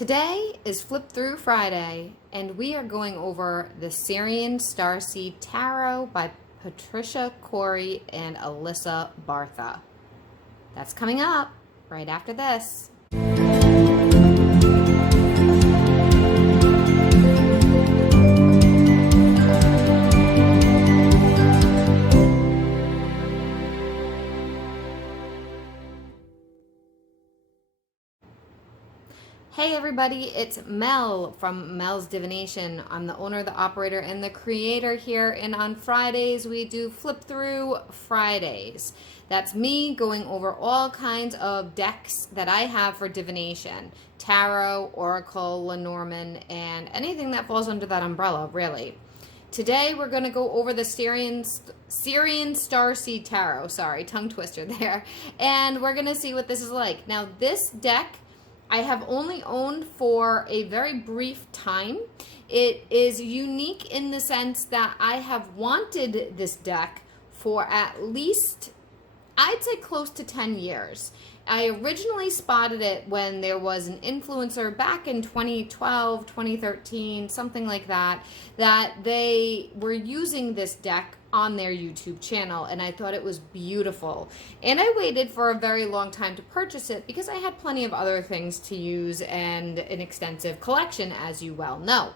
Today is Flip Through Friday, and we are going over the Sirian Starseed Tarot by Patricia Corey and Alyssa Bartha. That's coming up right after this. Hey everybody, it's Mel from Melsdivination. I'm the owner, the operator, and the creator here, and on Fridays we do Flip Through Fridays. That's me going over all kinds of decks that I have for divination. Tarot, Oracle, Lenormand, and anything that falls under that umbrella, really. Today we're going to go over the Sirian Starseed Tarot. Sorry, tongue twister there. And we're going to see what this is like. Now this deck I have only owned for a very brief time. It is unique in the sense that I have wanted this deck for at least, I'd say close to 10 years. I originally spotted it when there was an influencer back in 2012, 2013, something like that, that they were using this deck on their YouTube channel, and I thought it was beautiful. And I waited for a very long time to purchase it because I had plenty of other things to use and an extensive collection, as you well know.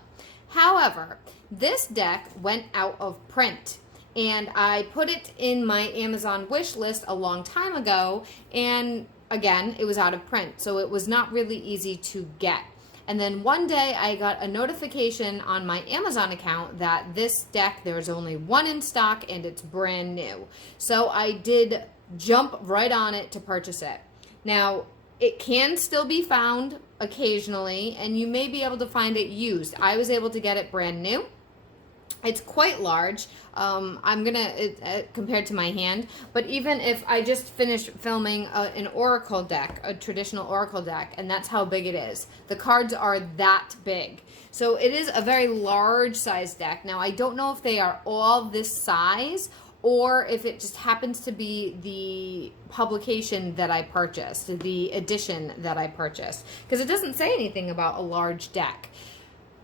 However, this deck went out of print, and I put it in my Amazon wish list a long time ago, and again, it was out of print, so it was not really easy to get. And then one day I got a notification on my Amazon account that this deck, there's only one in stock and it's brand new. So I did jump right on it to purchase it. Now, it can still be found occasionally, and you may be able to find it used. I was able to get it brand new. It's quite large. Compared to my hand, but even if I just finished filming an Oracle deck, a traditional Oracle deck, and that's how big it is. The cards are that big. So it is a very large size deck. Now, I don't know if they are all this size or if it just happens to be the publication that I purchased, the edition that I purchased, because it doesn't say anything about a large deck.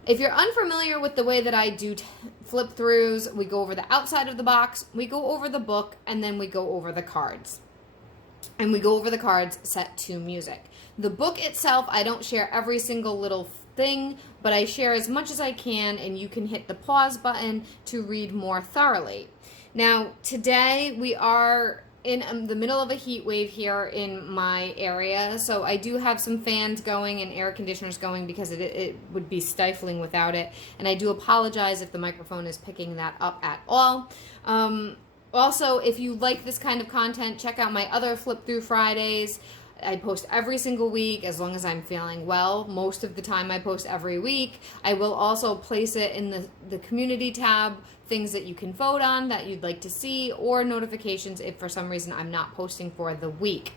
If you're unfamiliar with the way that I do flip throughs, we go over the outside of the box, we go over the book, and then we go over the cards. And we go over the cards set to music. The book itself, I don't share every single little thing, but I share as much as I can, and you can hit the pause button to read more thoroughly. Now, today we are in the middle of a heat wave here in my area, so I do have some fans going and air conditioners going because it would be stifling without it, and I do apologize if the microphone is picking that up at all. Also, if you like this kind of content, check out my other Flip Through Fridays. I post every single week as long as I'm feeling well. Most of the time I post every week. I will also place it in the community tab, things that you can vote on that you'd like to see, or notifications if for some reason I'm not posting for the week.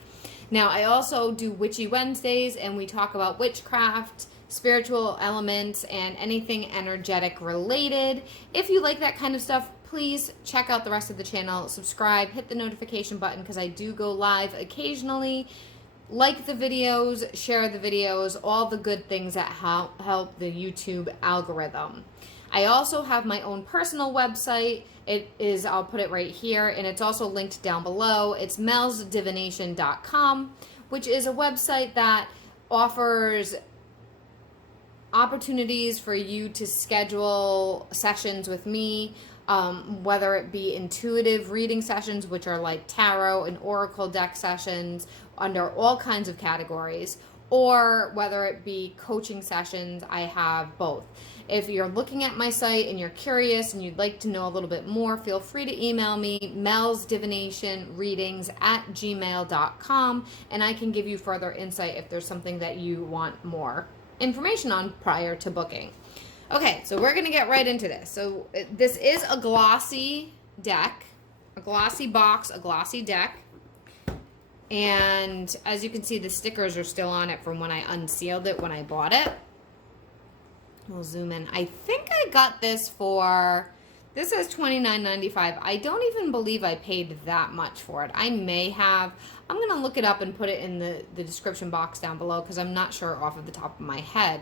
Now, I also do Witchy Wednesdays, and we talk about witchcraft, spiritual elements, and anything energetic related. If you like that kind of stuff, please check out the rest of the channel, subscribe, hit the notification button because I do go live occasionally. Like the videos, share the videos, all the good things that help the YouTube algorithm. I also have my own personal website. It is, I'll put it right here, and it's also linked down below. It's melsdivination.com, which is a website that offers opportunities for you to schedule sessions with me, whether it be intuitive reading sessions, which are like tarot and oracle deck sessions under all kinds of categories, or whether it be coaching sessions. I have both. If you're looking at my site and you're curious and you'd like to know a little bit more, feel free to email me, melsdivinationreadings@gmail.com, and I can give you further insight if there's something that you want more information on prior to booking. Okay, so we're going to get right into this. So this is a glossy deck, a glossy box, a glossy deck. And as you can see, the stickers are still on it from when I unsealed it when I bought it. We'll zoom in. I think I got this for This is $29.95. I don't even believe I paid that much for it. I may have. I'm going to look it up and put it in the description box down below because I'm not sure off of the top of my head.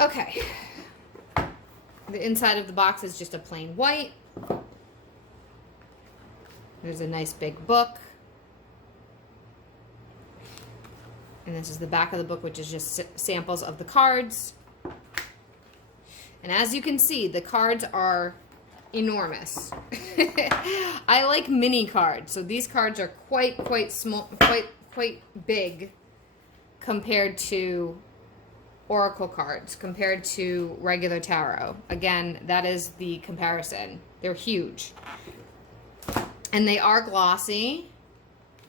Okay. The inside of the box is just a plain white. There's a nice big book. And this is the back of the book, which is just samples of the cards. And as you can see, the cards are enormous. I like mini cards. So these cards are quite small, quite big compared to oracle cards, compared to regular tarot. Again, that is the comparison. They're huge. And they are glossy.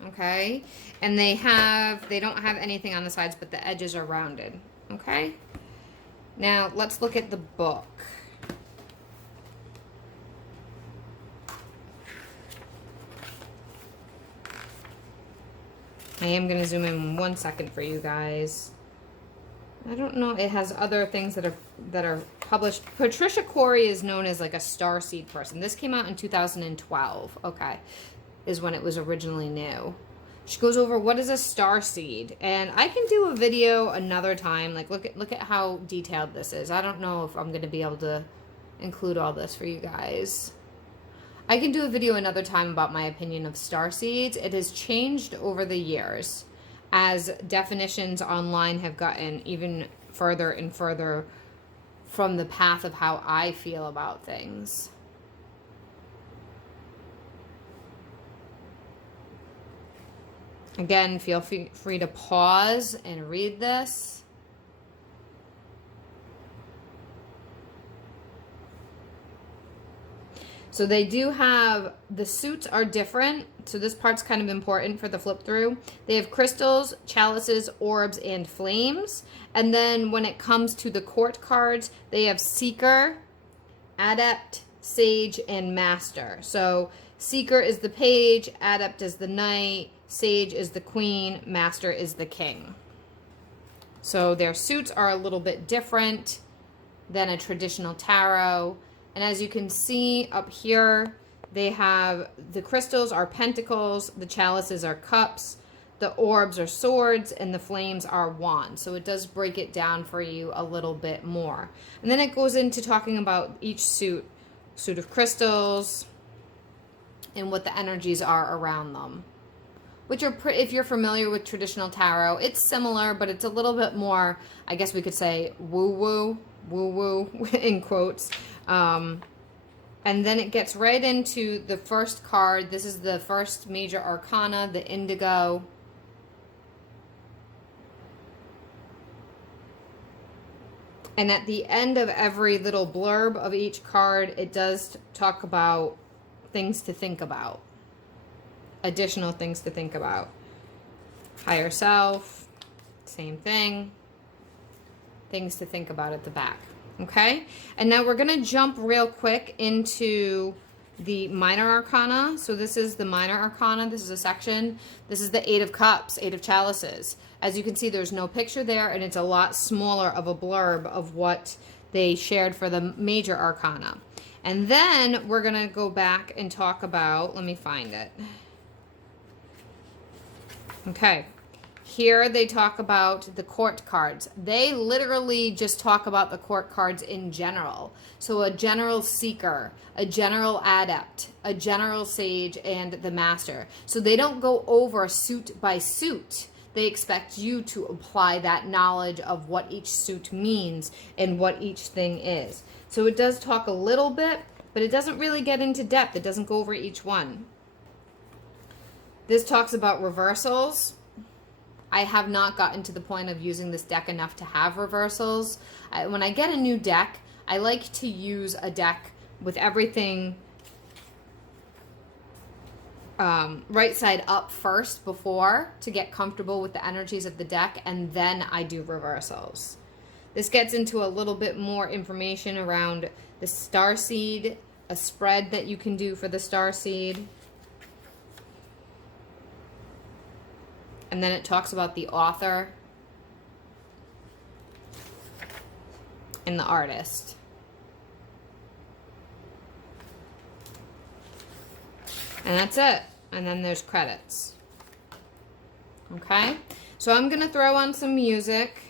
Okay? And they don't have anything on the sides, but the edges are rounded. Okay? Now, let's look at the book. I am going to zoom in 1 second for you guys. I don't know. It has other things that are published. Patricia Corey is known as like a Starseed person. This came out in 2012. Okay. Is when it was originally new. She goes over what is a starseed, and I can do a video another time. Like look at how detailed this is. I don't know if I'm going to be able to include all this for you guys. I can do a video another time about my opinion of starseeds. It has changed over the years as definitions online have gotten even further and further from the path of how I feel about things. Again, feel free to pause and read this. So they do have, the suits are different. So this part's kind of important for the flip through. They have crystals, chalices, orbs, and flames. And then when it comes to the court cards, they have seeker, adept, sage, and master. So seeker is the page, adept is the knight, sage is the queen, master is the king. So their suits are a little bit different than a traditional tarot. And as you can see up here, they have the crystals are pentacles, the chalices are cups, the orbs are swords, and the flames are wands. So it does break it down for you a little bit more. And then it goes into talking about each suit of crystals, and what the energies are around them. Which are, if you're familiar with traditional tarot, it's similar, but it's a little bit more, I guess we could say, woo-woo, in quotes. And then it gets right into the first card. This is the first major arcana, the indigo. And at the end of every little blurb of each card, it does talk about things to think about. Additional things to think about. Higher self, same thing. Things to think about at the back. Okay? And now we're going to jump real quick into the minor arcana. So this is the minor arcana. This is a section. This is the 8 of cups, 8 of chalices. As you can see, there's no picture there, and it's a lot smaller of a blurb of what they shared for the major arcana. And then we're going to go back and talk about, let me find it. Okay, here they talk about the court cards. They literally just talk about the court cards in general. So a general seeker, a general adept, a general sage, and the master. So they don't go over suit by suit. They expect you to apply that knowledge of what each suit means and what each thing is. So it does talk a little bit, but it doesn't really get into depth. It doesn't go over each one. This talks about reversals. I have not gotten to the point of using this deck enough to have reversals. When I get a new deck, I like to use a deck with everything right side up first before to get comfortable with the energies of the deck, and then I do reversals. This gets into a little bit more information around the Starseed, a spread that you can do for the Starseed. And then it talks about the author and the artist. And that's it. And then there's credits. Okay? So I'm going to throw on some music.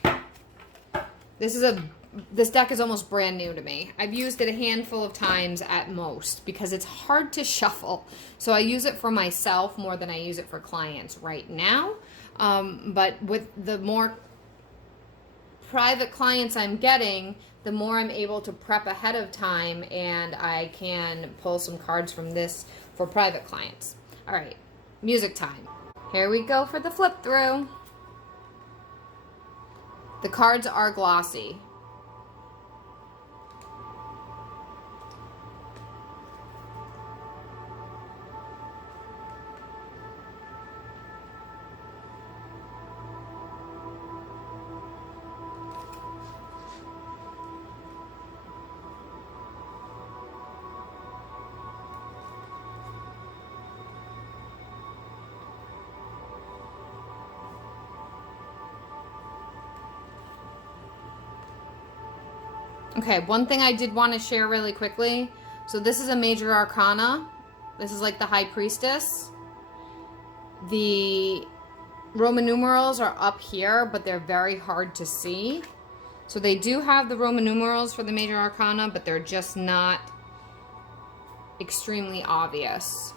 This deck is almost brand new to me. I've used it a handful of times at most because it's hard to shuffle. So I use it for myself more than I use it for clients right now. But with the more private clients I'm getting, the more I'm able to prep ahead of time, and I can pull some cards from this for private clients. All right, music time. Here we go for the flip through. The cards are glossy. Okay, one thing I did want to share really quickly. So this is a major arcana. This is like the High Priestess. The Roman numerals are up here, but they're very hard to see. So they do have the Roman numerals for the major arcana, but they're just not extremely obvious.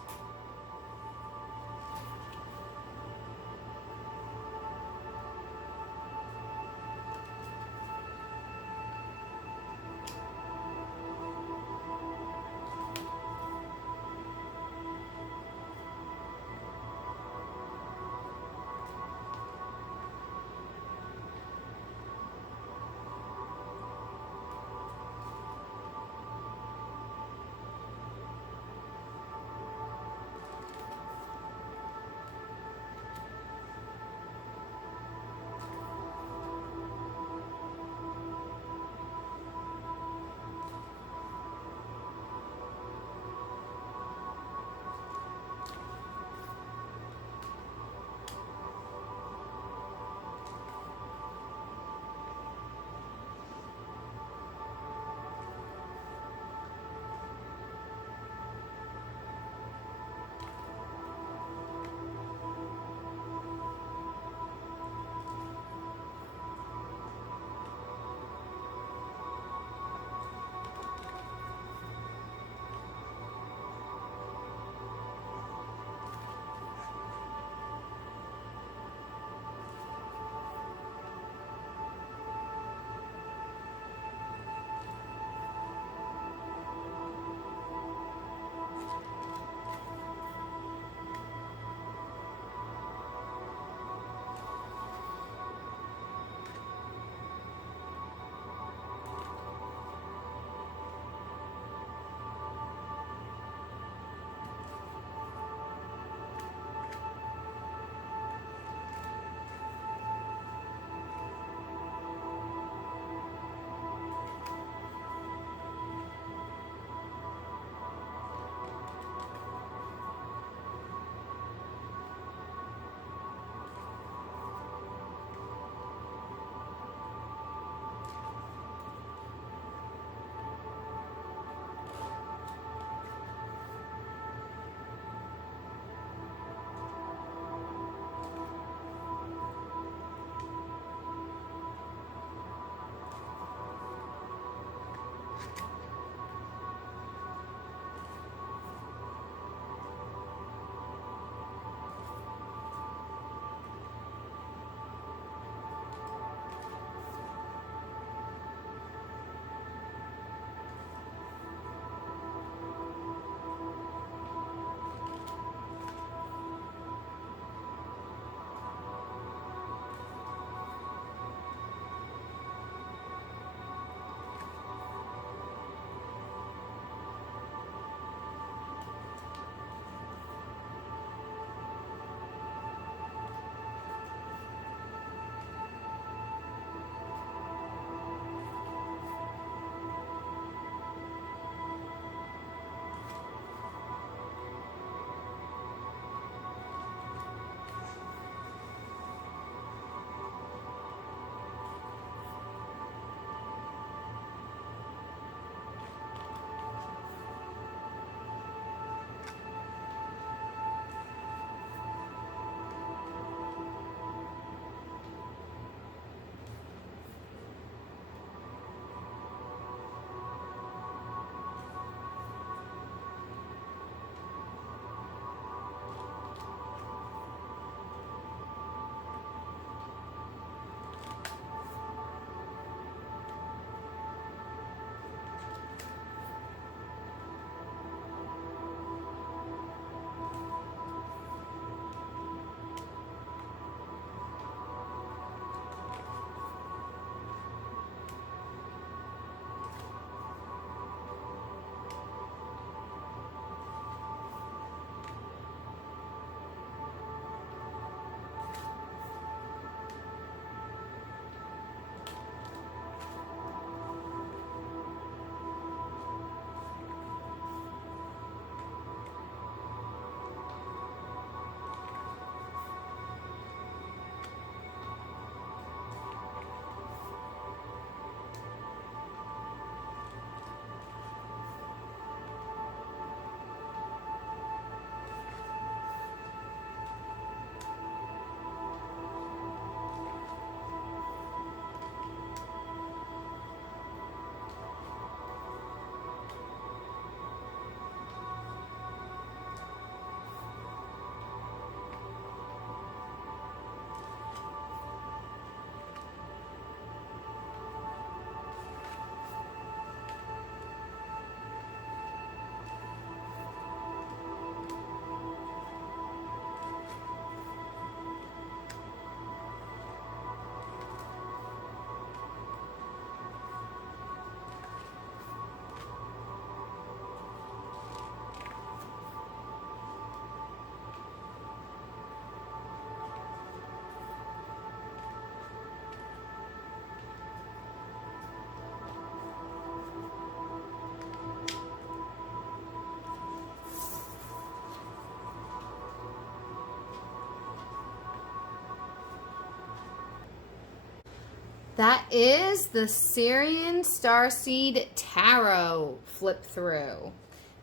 that is the Sirian Starseed Tarot flip through.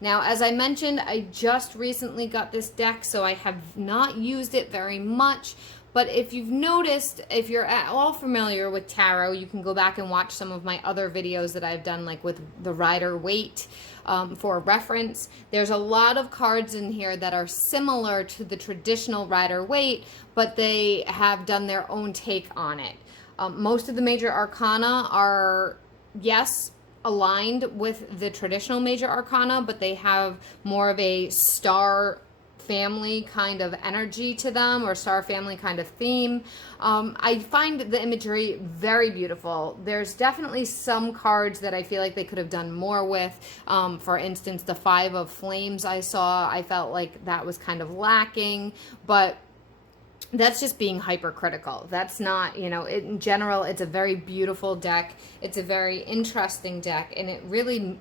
Now, as I mentioned, I just recently got this deck, so I have not used it very much. But if you've noticed, if you're at all familiar with tarot, you can go back and watch some of my other videos that I've done, like with the Rider-Waite, for reference. There's a lot of cards in here that are similar to the traditional Rider-Waite, but they have done their own take on it. Most of the major arcana are, yes, aligned with the traditional major arcana, but they have more of a star family kind of energy to them, or star family kind of theme. I find the imagery very beautiful. There's definitely some cards that I feel like they could have done more with. For instance, the Five of Flames I saw, I felt like that was kind of lacking, but that's just being hypercritical. That's not, you know, in general, it's a very beautiful deck. It's a very interesting deck, and it really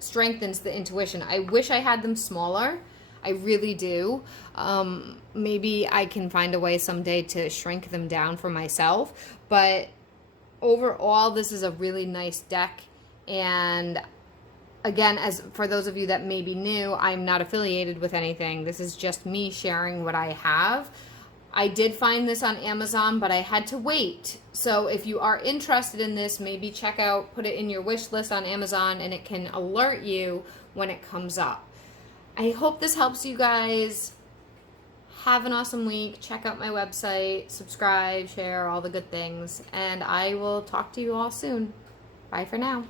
strengthens the intuition. I wish I had them smaller. I really do. Maybe I can find a way someday to shrink them down for myself. But overall, this is a really nice deck. And again, as for those of you that may be new, I'm not affiliated with anything. This is just me sharing what I have. I did find this on Amazon, but I had to wait. So if you are interested in this, maybe check out, put it in your wish list on Amazon, and it can alert you when it comes up. I hope this helps you guys. Have an awesome week. Check out my website, subscribe, share, all the good things, and I will talk to you all soon. Bye for now.